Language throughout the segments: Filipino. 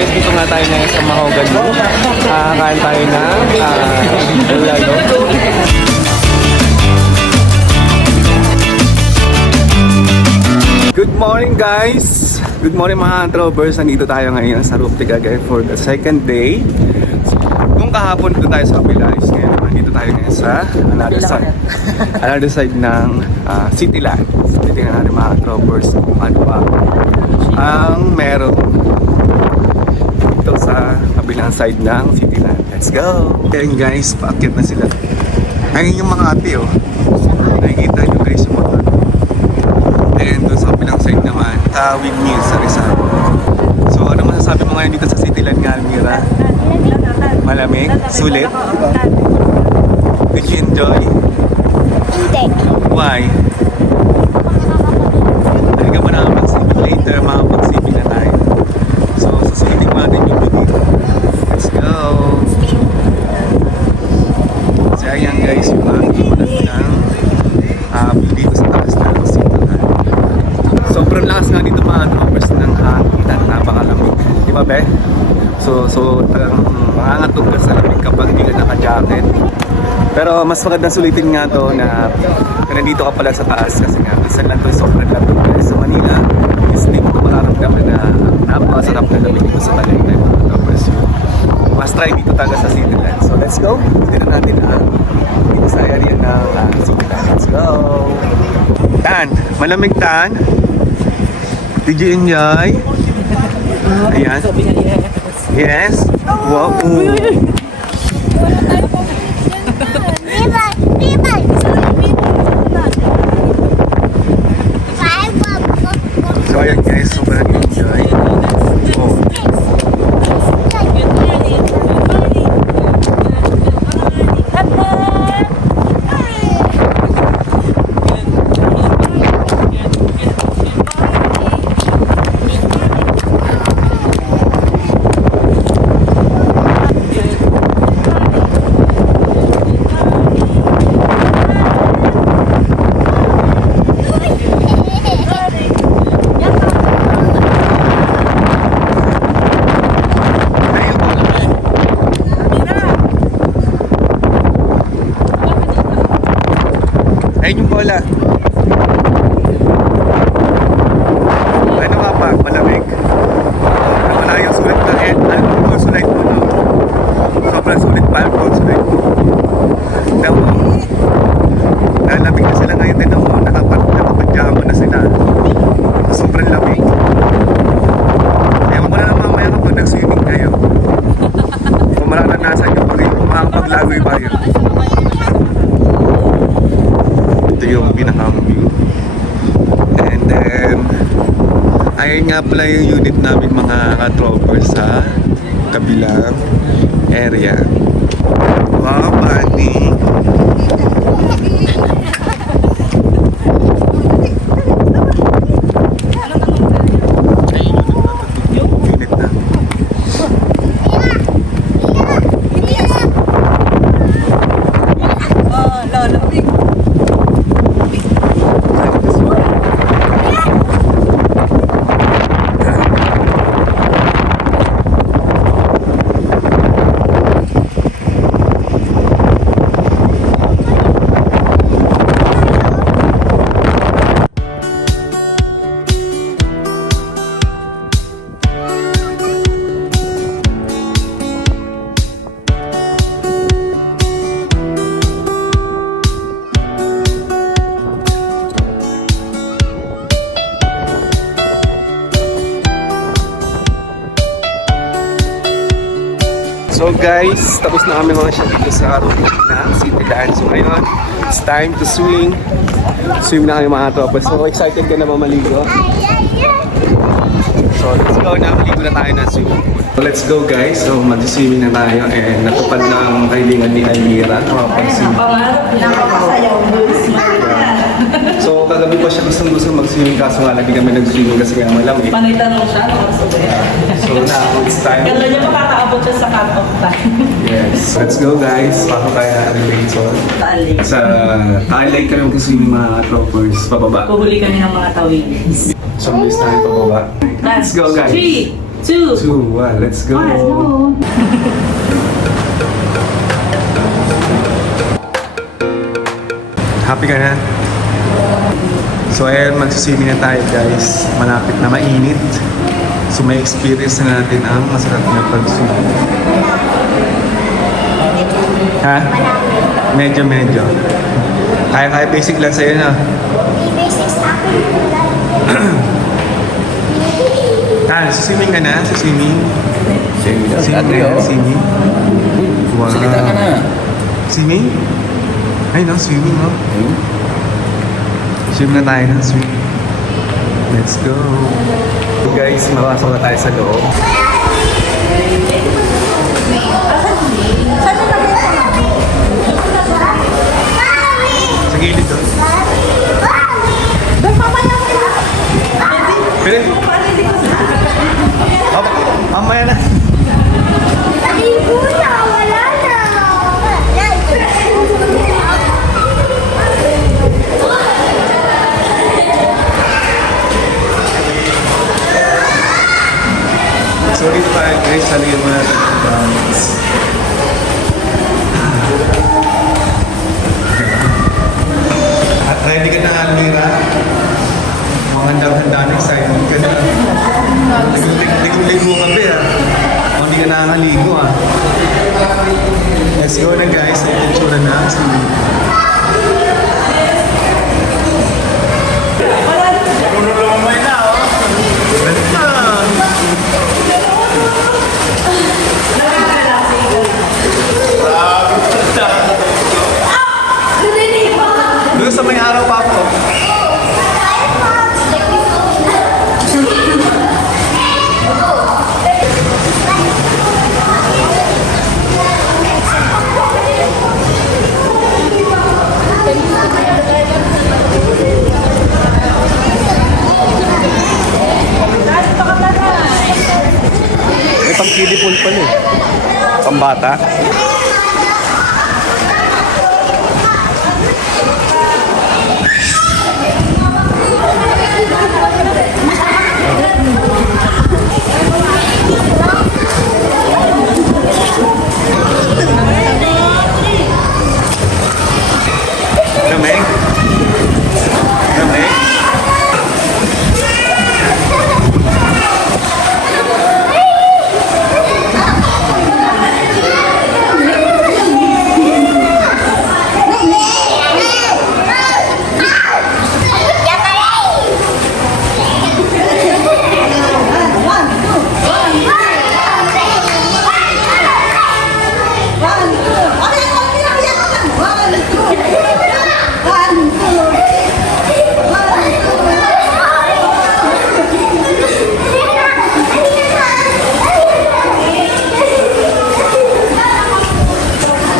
guys, dito nga tayo ngayon sa Mahogany. Kain tayo ng lalo. Good morning guys! Good morning mga trovers. Nandito tayo ngayon sa Roof Tigagay for the second day. So, kung kahapon dito tayo sa Pilares, ngayon nandito tayo ngayon sa another side ng Cityland. So, titingnan natin mga trovers kung ano ba ang meron dito sa kabilang side ng Cityland. Let's go! Ayan guys, paakyat na sila. Ayun yung mga ate oh. Nakikita nyo guys yung mga. Then doon sa kabilang side naman, windmill sa Rizal. So ano masasabi mo ngayon dito sa Cityland nga, Almira? Malamig? Sulit? Did you enjoy? Hindi. Why? Hindi ka ba nakapag-sibig later? Makapag-sibig na tayo. So susulitin mo natin yung video. Let's go! So ayan guys, yung mga imulat ng dito sa taas na Cityland. Sobrang lakas nga dito mga trovers ng hangin at napakalamig. Di ba, Be? So talagang mangangatog ka sa lamig kapag hindi ka naka-jacket. Pero mas magandang sulitin nga to na nandito ka pala sa taas kasi nga minsan lang to sobrang lamig. Sa Manila, is hindi mo ito mararamdaman na napakasarap na lamig dito sa Tagaytay mga trovers. Mas try dito talaga sa Cityland. So let's go! Dito natin dito sa area ng Cityland. Let's go! Tan! Malamig Tan! Did you enjoy? Ayan. Yes? Wow! So ayan guys, sobrang enjoy. Oh. Ayun yung bola. Ano ka pa? Malamig. Wala yung sulit na alcohol sulit mo no? Sobrang sulit pa alcohol sulit mo. Nalamig na sila ngayon din ako. Nakapadyama na sila. Sobrang lamig. Ewan ko na lang mamaya kapag nag-swimming kayo. Kung mararanasan nyo pag yung makakapaglagoy ba yun. Ito yung pinakang view. And then ayun nga pala yung unit namin mga ka-trovers sa kabilang area. Wow, bunny! Ayun yung unit namin. So guys, tapos na kami mga siya dito sa room ng Cityland. So ngayon, it's time to swim. Swim na kami mga tropos. So excited ka na ba maligo? So let's go na, maligo na tayo ng swimming pool. So let's go guys, so mag-swimming na tayo. And natupad na ang kailangan ni Almira. Nakapag-swimming. So kagabi pa siya gusto mag-swimming kaso nga lagi kami nag-swimming kasi nga malamig. Panitanong siya, so now it's time. ganda niya makakaabot siya sa cut-off time. Yes. Let's go guys. Pasok tayo na elevator. Sa highlight kami mag-swimming mga troopers. Pababa. Puhuli kami ng mga tawid. So bilis tayo pababa. Let's go guys. 3, 2. 2, 1, let's go. Let's go. Happy ka na? So ayan, magsiswimming na tayo guys. Malapit na mainit. So may experience na natin ang masarap na pag-swimming. Ha? Medyo. Kaya basic lang sa'yo na. Basics ako. Swimming ka na? Swimming? Sige, Swimming ka na? Swimming? Wow. Salita ka na. Swimming? Ay no, swimming no? Swim na tayo na, swim. Let's go. So guys, mapasok na tayo sa loob. Sa gilid doon. Pwede? Mamaya na. Maligo na, wala na. So dito tayo guys, halagyan mo natin ang balance. At ready ka na, Almira? Mga handang-handa na, excited ka na. Ligo-ligo ka ba ah? O hindi ka nakakaligo ah. Let's go na guys, ito yung tsura na. Doon sa may araw pa ako. May pang-kiddie pool pala eh. Pambata. Lamig? Lamig?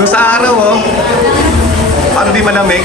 Doon sa araw oh. Paano di malamig?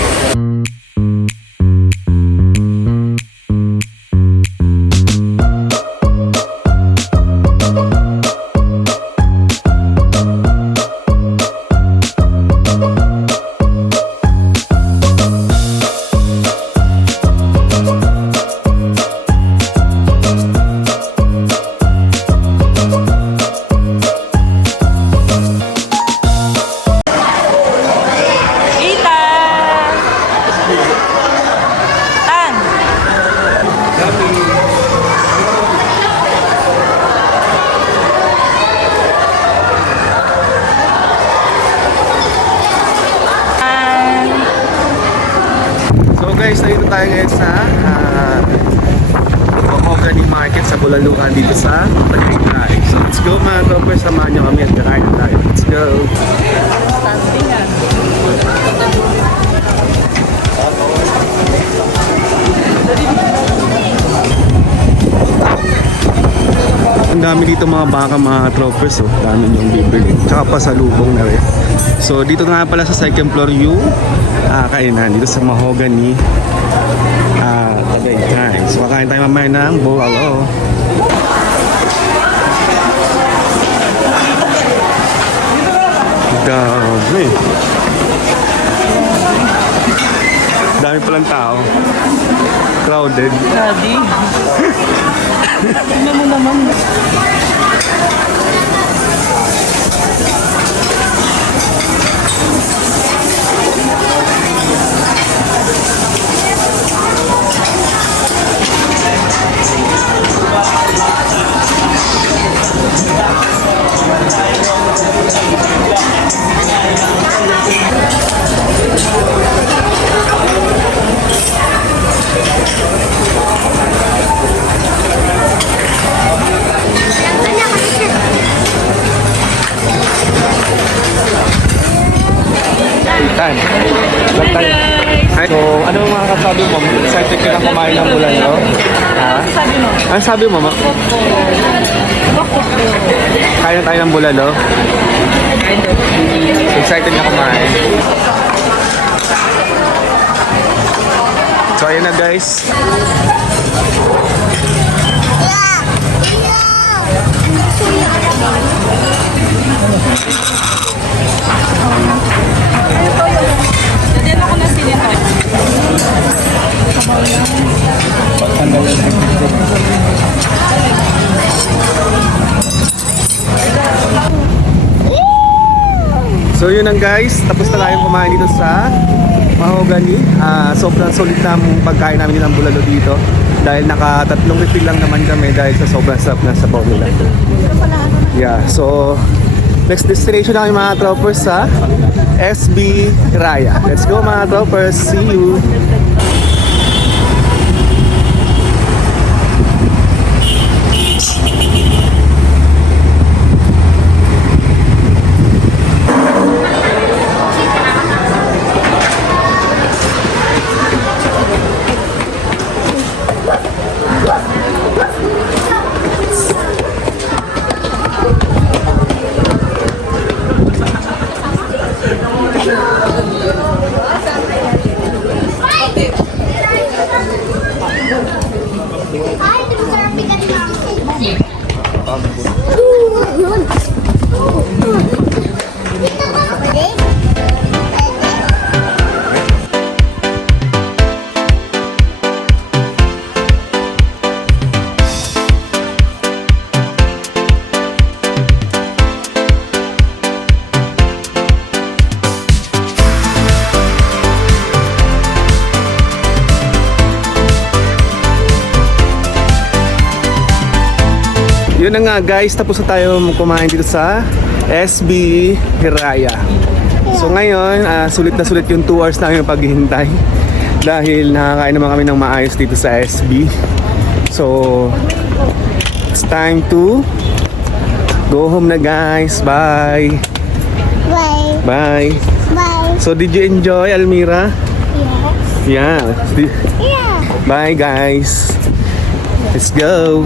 So guys, nandito tayo ngayon sa Mahogany Market sa Bulaluhan dito sa Tagaytay. So let's go mga troopers, samahan nyo kami at kakain na tayo. Let's go! Ang dami dito mga baka mga troopers oh. Dami yung bibili. Tsaka pasalubong na rin. So dito na nga pala sa second floor yung kainan dito sa Mahogany Tagaytay. So kakain tayo mamaya ng bulalo. Dami. Dami palang tao. Crowded. Grabe. Tignan mo naman. Time. Lang tayo. Ay, so, ano ang mga kasabi mo? Excited ka na kumain ng bulalo? Ha? Sabi mo? Ano sabi mo, ma? Kaya tayo ng bulalo? Excited na kumain. So, ayun na guys. Diyan ako na sinito. So yun lang guys, tapos na tayong kumain dito sa Mahogany. Sobrang solid na pagkain namin ng bulalo dito. Dahil naka 3 refill lang naman kami dahil sa sobrang sarap na sabaw nila. Yeah, so next destination namin mga troopers sa SB Raya. Let's go mga troopers, see you! Ay, di ba sarap bigat lang? Dito ba? Pwede? Yun na nga guys, tapos na tayo kumain dito sa SB Hiraya. So ngayon, sulit na sulit yung 2 hours namin paghihintay dahil nakakain naman kami ng maayos dito sa SB. So it's time to go home na guys. Bye! Bye. Bye! Bye. So did you enjoy, Almira? Yes. Yeah. Yeah. Bye guys! Let's go!